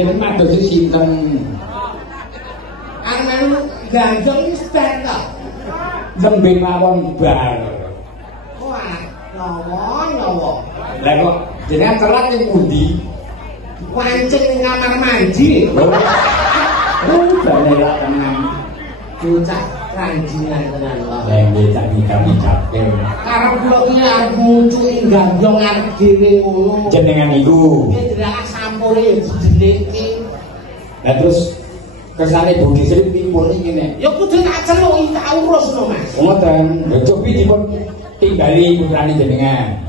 Jeneng madosi sinten? Anu ganjeng stek to. Nembe mawon bar. Wah, nyawa. Lah kok jenengan telat ning pundi? Wancing ning kamar mandi. Bane ra tenan. Bocah ranjingan tenan wae. Lah nggih tak dicapke. Karep kula ki arep mucuki ganjong arep dhewe ngono. Jenengan iku. Ndelok sampure jenenge. Lah terus kersane Budi Sri pipun ngene. Ya kudu tak celuki tak urusno, Mas. Ngoten. Lha cobi dipun tinggali putrane jenengan.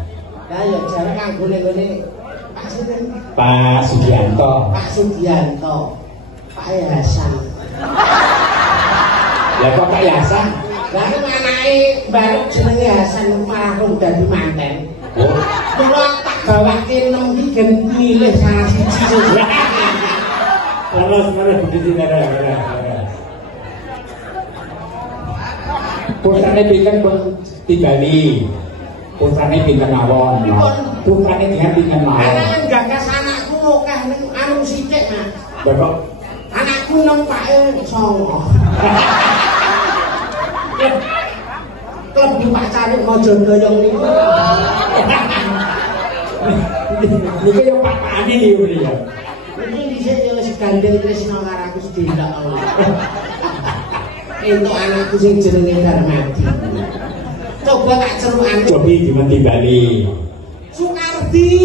Lah ya jare kanggo ngene Pak Sinten? Pak Sugianto. Pak Sugianto. Pak Hasan. Lah kok Pak Hasan? Lah nek anake baru jenenge Hasan malah kok dadi manten. Kula tak gawake nem iki gen milih salah siji. Terus begitu cara. Putrane pinten pun tinggali. Putrane pinten mawon. Putrane dengan pinten mawon. Ana gagas anakku akeh ning anu sithik, Mas. Bapak Anakku nang pake 9. Klebu pacare Mojodoyong niku. niku yo pakane yo ya. Iki dhisik yo wis gandeng tresna karo aku sedendak. Entuk anakku sing jenenge Darmadi. Coba tak celukan. Cobi dimen timbali. Sukardi.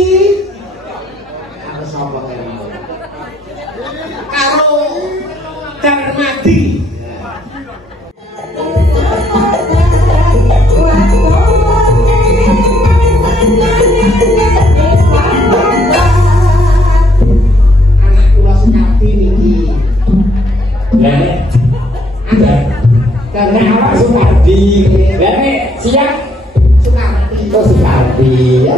Karo sapa kene? Karo Darmadi. Anak kula Sukardi niki. Lah ada karena awak Sukardi. Lah nek siap Sukardi. kok Sukardi.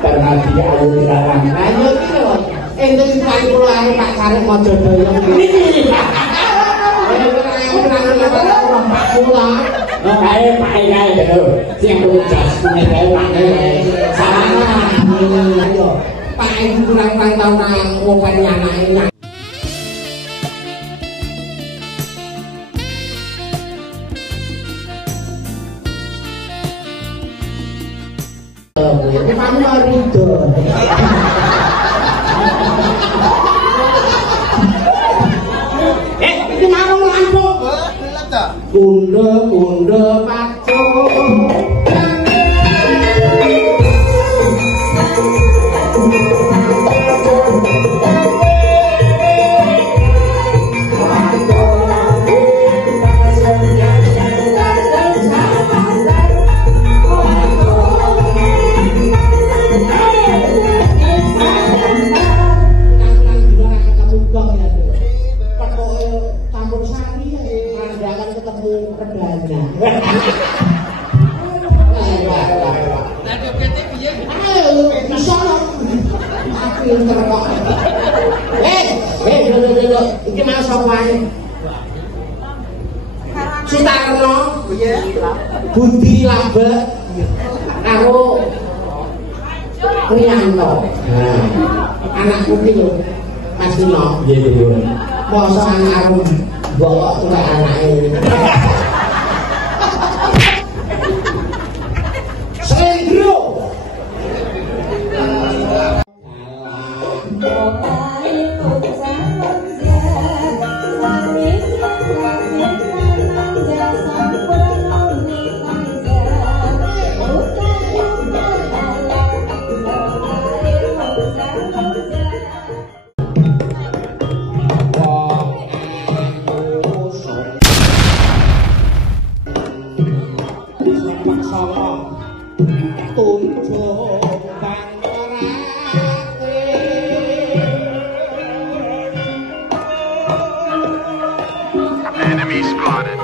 Karena dia ayu dilarang. Ayo iki lho. Entuk iki kula arep Pak Karep Mojodoyong iki. Ayo pakai aja dulu. Siang ucap punya dewa. Salah. Ayo. Pak iki kurang tahun nang ngopeni anake. Ini kamu rido. Ini marung lampung. Kunde pacul. Iki mas sapa Sutarno Budi Labek karo Priyanto. Anakku iki lho Mas Dino. Nggih, Mosok anakku mbok ora anake. Sendro. Enemy spotted.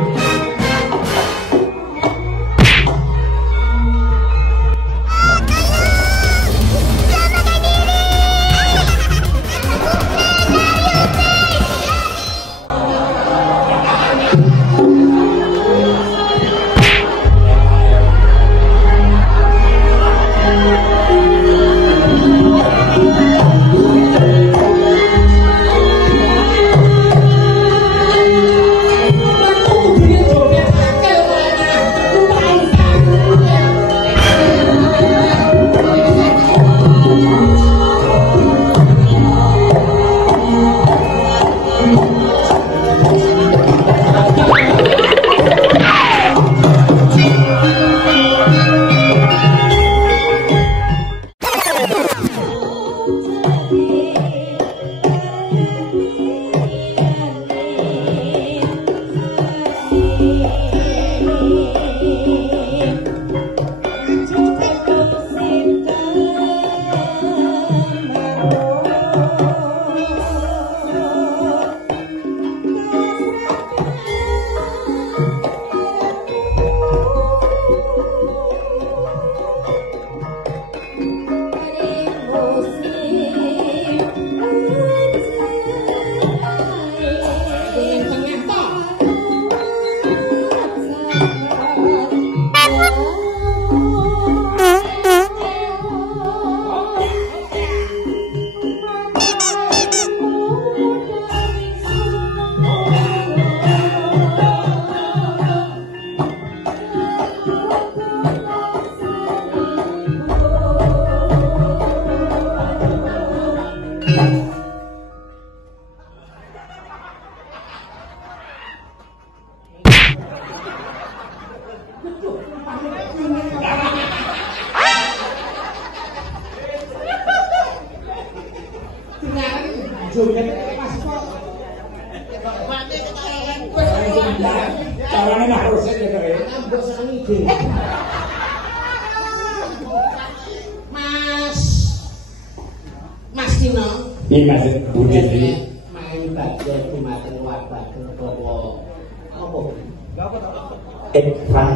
Joget pas kok. Caranya harus aja keren. Ambek seneng ide. Mas Tino. Iya Mas Budi. Main badhe dumateng wabahe bawa apa? Ekvan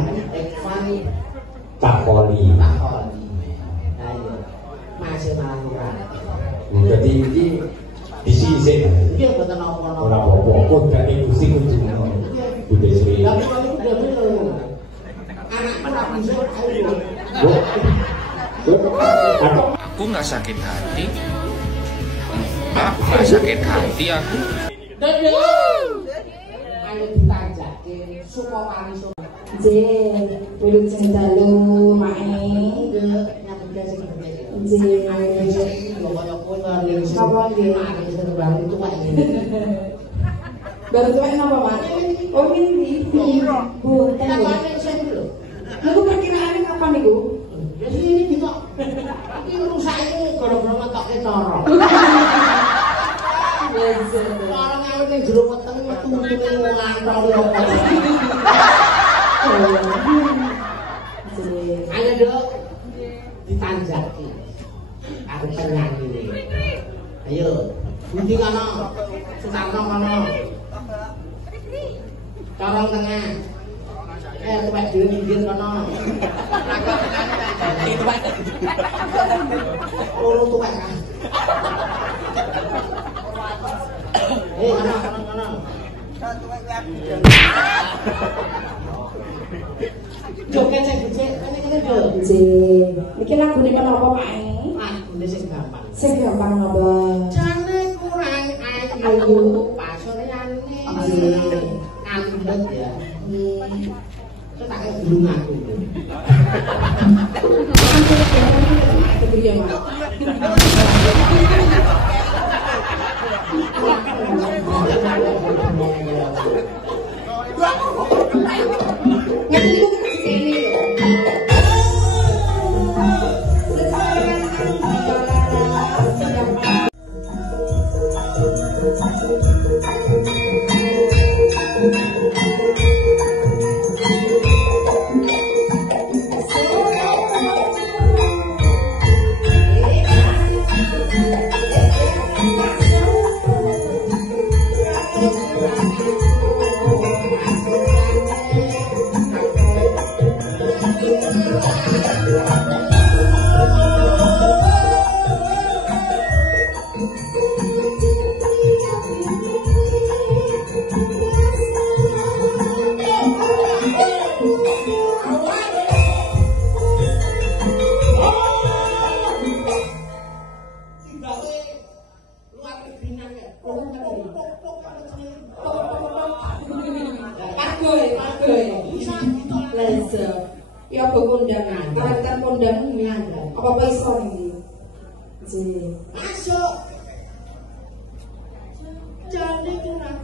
Takoli. Ayo. Masih malah Jadi ini disisik. Iya boten apa-apa. Ora apa-apa, kok dadi Gusti kunjungan. Budi Sri. Tapi kalau udah lho. Anakku ora bisa ayo. Aku nggak sakit hati. Aku nggak sakit hati aku. Ayo ditanjake suka kali suka. Nggih, wilujeng dalu mae. Nyambut sing bener. Nggih. Kaya kowe ning Apa nggih? baru tuwek. Baru tuwek napa, Pak? Oh, ini Bu, Kapan sing lho? Lalu perkiraane kapan niku? Ya ini kita. Iki rusake gara-gara metoke cara. Orang ngawet ning jero weteng metu-metune ngantol apa. Ayo Dok. Ditanjaki. Aku penyanyi ini. Ayo. Budi kono. Sutarno kono. Corong tengah. Tuwek dhewe pinggir kono. Tuwek. Loro tuwek. Kono. Joget sing becik, kene lho. Nggih. Iki lagune menapa, Pak? Lagune sing gampang. Sing gampang napa? Jane kurang ayu pasoreane. Nggih. Ngandhet ya. Saya tak kayak belum aku. Kepriye, Mas? Ya kondangan, karakter kondangan apa iso iki? Nggih. Masuk. Jane kurang.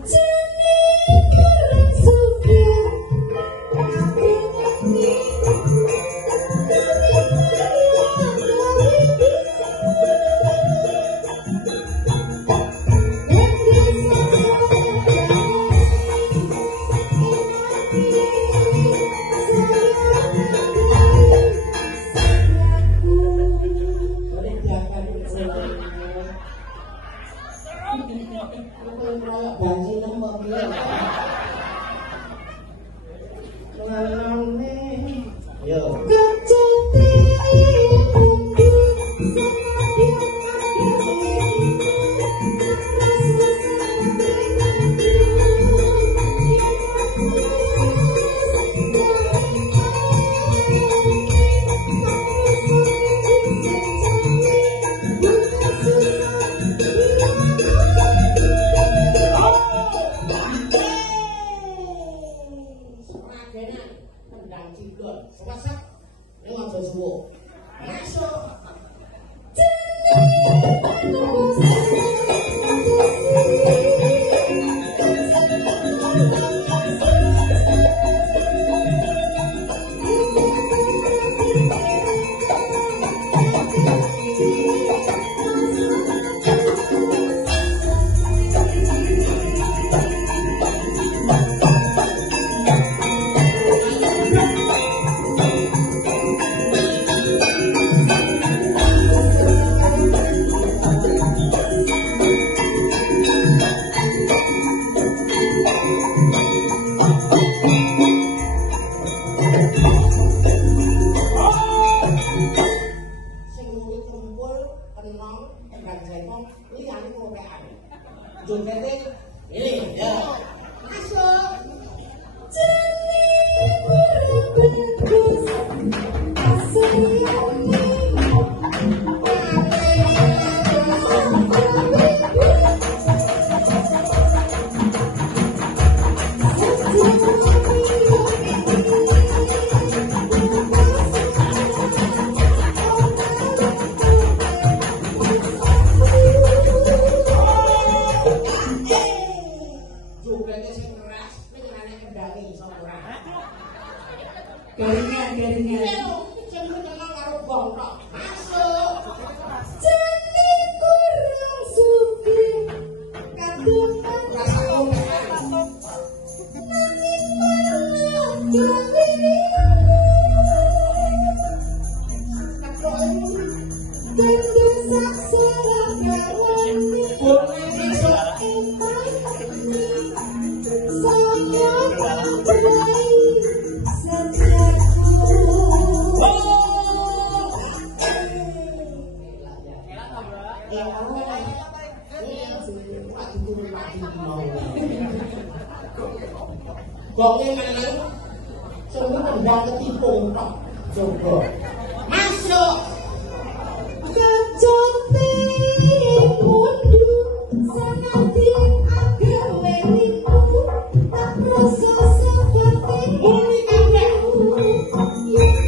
Sing murid kumpul kenong dan jengkok liyane kopekan. Joget ini ya. Masuk. Gongnya mana? Semua tendang ketipung tok. Coba masuk. Kecote mundu sanadyan agameniku tak rasa sakate Muni kabeh. Masuk.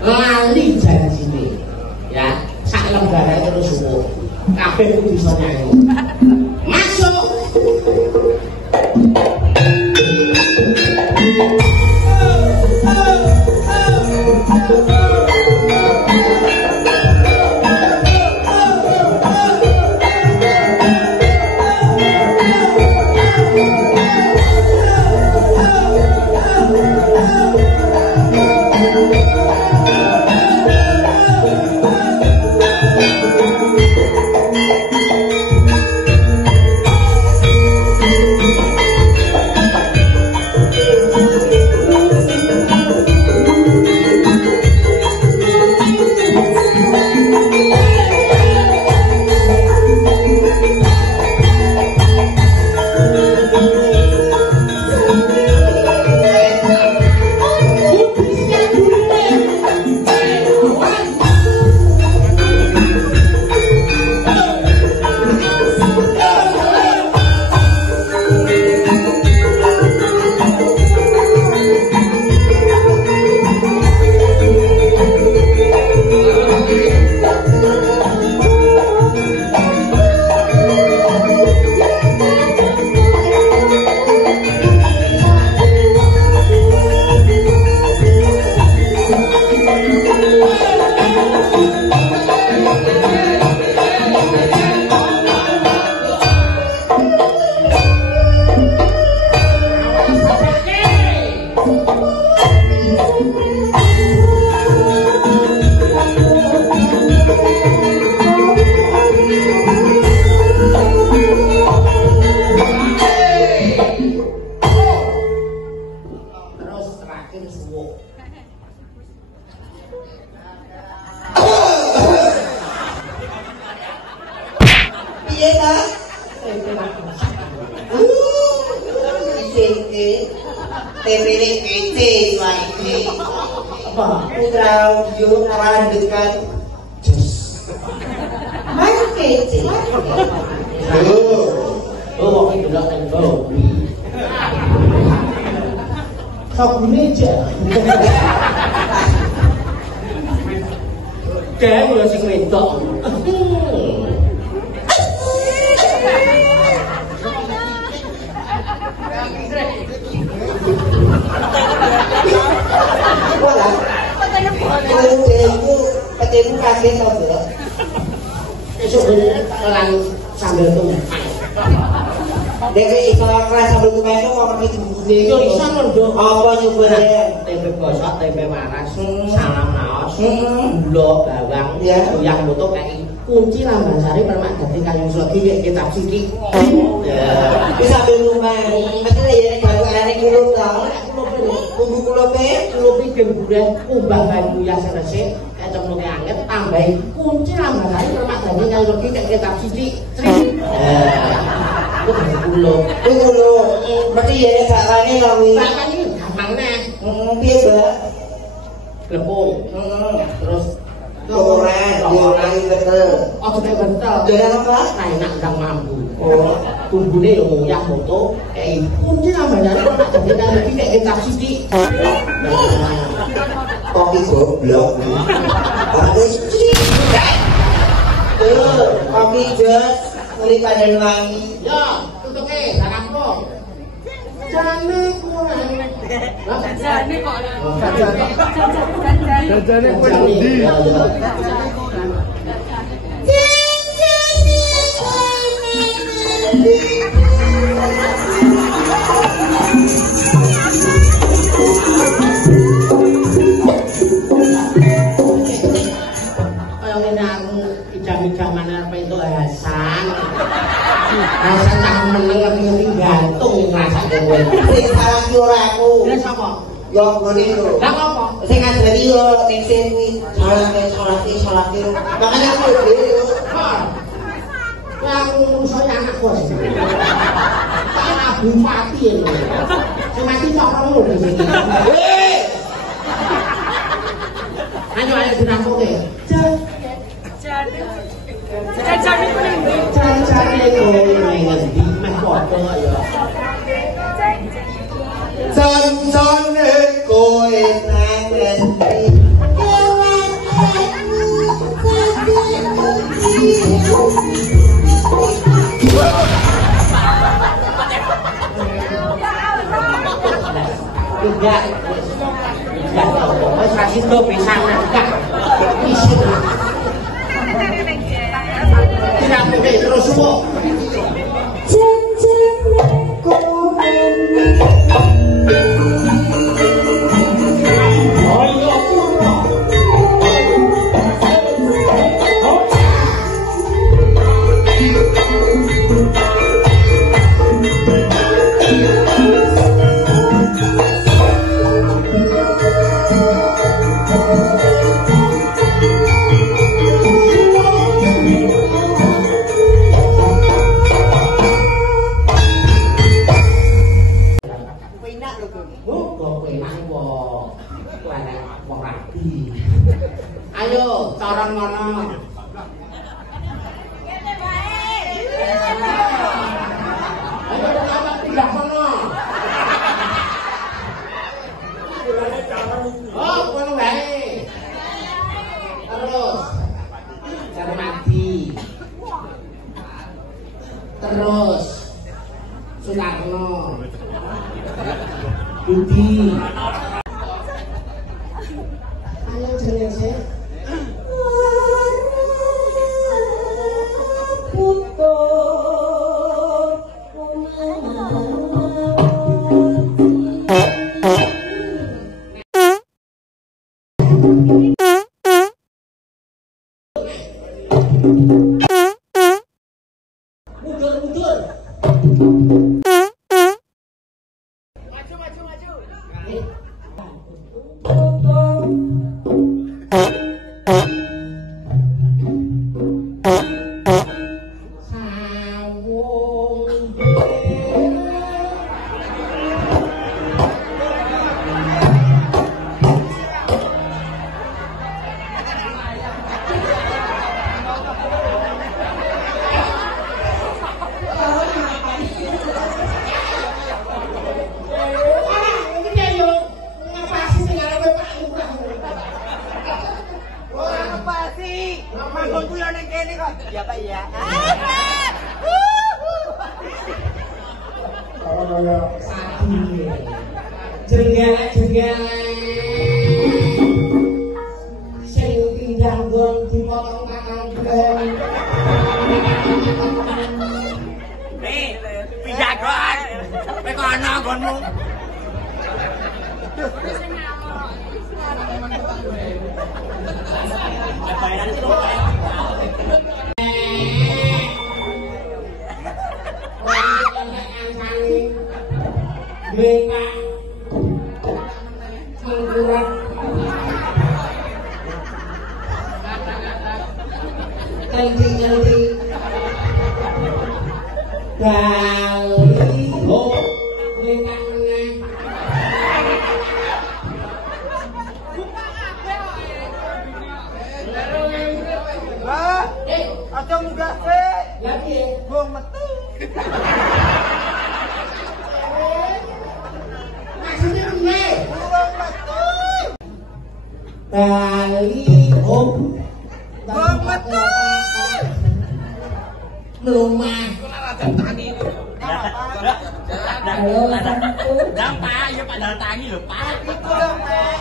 Lali janjine ya sak lembaga terus subuh kabeh kudu iso nyanyi masuk. piye ta? TPD kece wae. Apa? Putra yo kawan dekat. Main kece. Oh, kok delok tembok. Sabune aja. Kayak mulai sing wedok. Ketemu kaget saja. Esok kelang sambil tumpang. Dewi kalau kelas sambil tumpang itu mau pergi di yo iso lho. Apa nyobane tempe bosok, tempe maras, salam naos, gula bawang, goyang moto kayak kunci lambang sari permak dadi kang iso iki kitab siki. Ya, wis sambil tumpang. Mesti ya baru arek kulo ta. Kulo kulupe gemburan umbah banyu ya resik kecemplunge anget tambahi kunci lambang sari permak dadi kang iso iki kitab siki. Kulo. Berarti ya sakane lawi. Sakane gampang neh. Piye, Mbak? Glepung. Terus Orang betul. Oh, betul. Jangan apa? Enak dan mampu. Oh, tumbune yo nguyah foto. Kunci namanya kok jadi lagi kayak kita sidi. Kopi goblok. Kopi jas, kulit padan wangi. Yo, tutuke, jangan kok. Jane kurang. Jane kok. Jane kok ndi? Hasan tak meneng ngerti gantung ngrasa kowe. Sing salah ki ora aku. Lah sapa? Yo ngene lho. Lah apa? Sing ngajari yo ning sing kuwi salat. Makane aku dhewe yo. Lah aku saya anak bos. Tak bupati lho. Sing mati cokromu lho iki. Ayo dirampoke. Jajane kuwi ndi? Jajane kuwi ngendi? Meh padha ya. Jajane kuwi nang ngendi? Enggak. Wis kasih to pisan enggak. Isin. Sampai terus semua. Ayo, corong ngono. Ayo apa pindah sono. Oh, kono wae. Terus Cermati. Terus Soekarno. Budi. Ayo jenenge mundur. Maju. ini kok. Ya Pak ya. Kalau kayak Sapi. Jenggelek. Sing pindang gon dipotong kakang ben. Nih, pindah gon. Kowe kono gonmu. Bengkak menggurat nanti Bali ho bengkak menang aja munggah kowe lagi gong metu Bali om melumah Halo, Assalamualaikum. Pak, ya Pak datangi lho, Pak. Itu lho, Pak.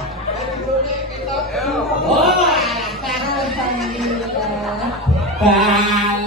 Oh, alhamdulillah. Bali.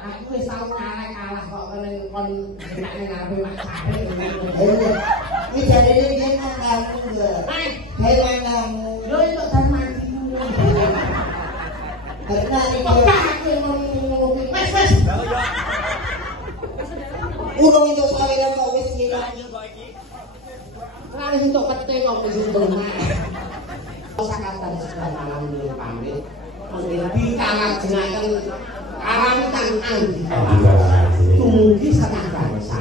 Aku wis tau kalah kok kon nek ngarepe maksane. Ini jadinya dia kan kamu enggak? Hewan kamu. Lho itu kan mati. Karena ini Kok aku yang ngomong wes. urung itu saya mau wis ngira. Lalu untuk pete kok wis ndonga. Sakatan sekolah malam ini pamit. Di tangan jenengan karawitan andi. Tumugi sangat bangsa.